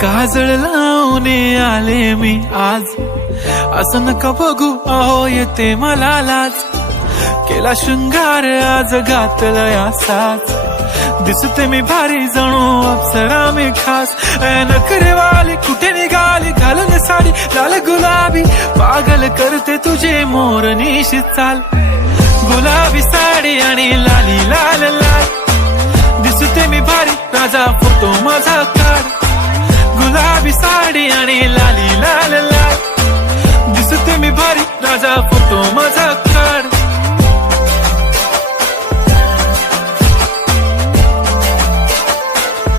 काजळ लावून आले मी आज, असं नका बघू अहो येते मला लाज. केला शृंगार आज घातला असाच, दिसते मी भारी जणू अप्सरा मी खास. नखरेवाली कुठे निघाली घालून साडी लाल गुलाबी, पागल करते तुझे मोरनीशी चाल. गुलाबी साडी आणि लाली लाल लाल, दिसते मी भारी राजा फोटो माझा काढ. गुलाबी साडी आणि लाली लाल लाल, दिसते मी भारी राजा फोटो माझा काढ.